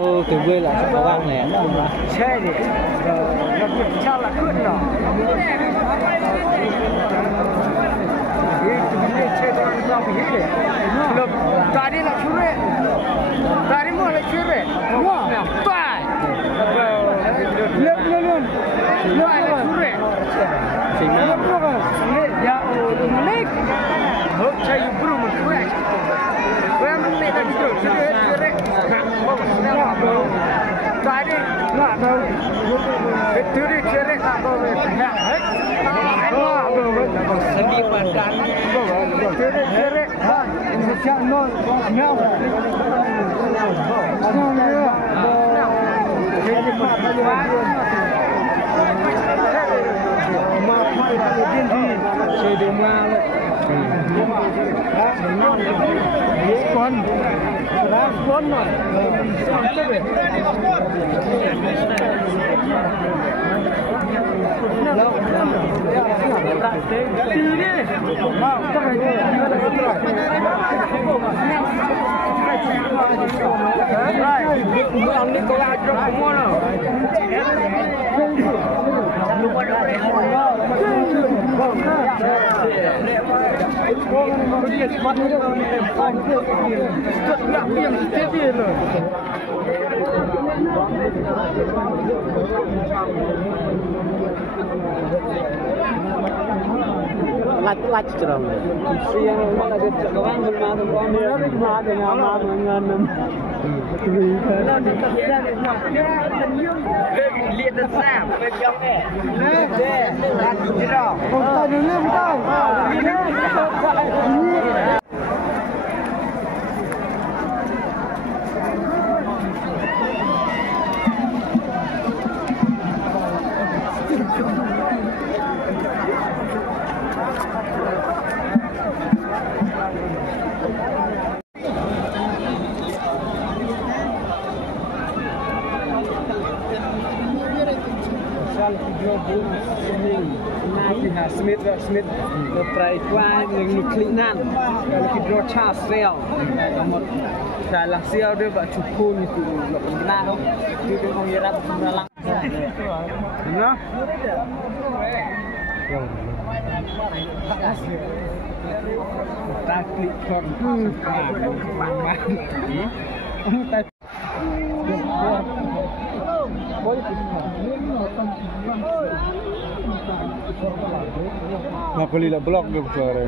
Oh, cái quê là có vang này nó mà xe đi nó biết sao là cướp nó xe đó nó bị hết rồi tadi là chui rồi tadi mua là chui rồi toại lên luôn loại là chui rồi chính là ya unik hộp chay bự một chui Well, I'm going to do it. Try it. Not no. Do it. Not go with. Not go with. Segi pandan. Do it. It's a no. No. Con rồi. lạch trồng siang mà là cái các bạn mình mà tụi con nhớ cái mà để nhà mà ngân vì thế nó đi tập ra để mà liệt đất xa bên trong này để là gì đó không phải được lên đâu Smith the price qua người clean nan kalau kita charge sale một cái là sale dia buat cukup itu lo pernah dong itu mengira menalang nah ta klik shot. Nak beli lah blok ke suara.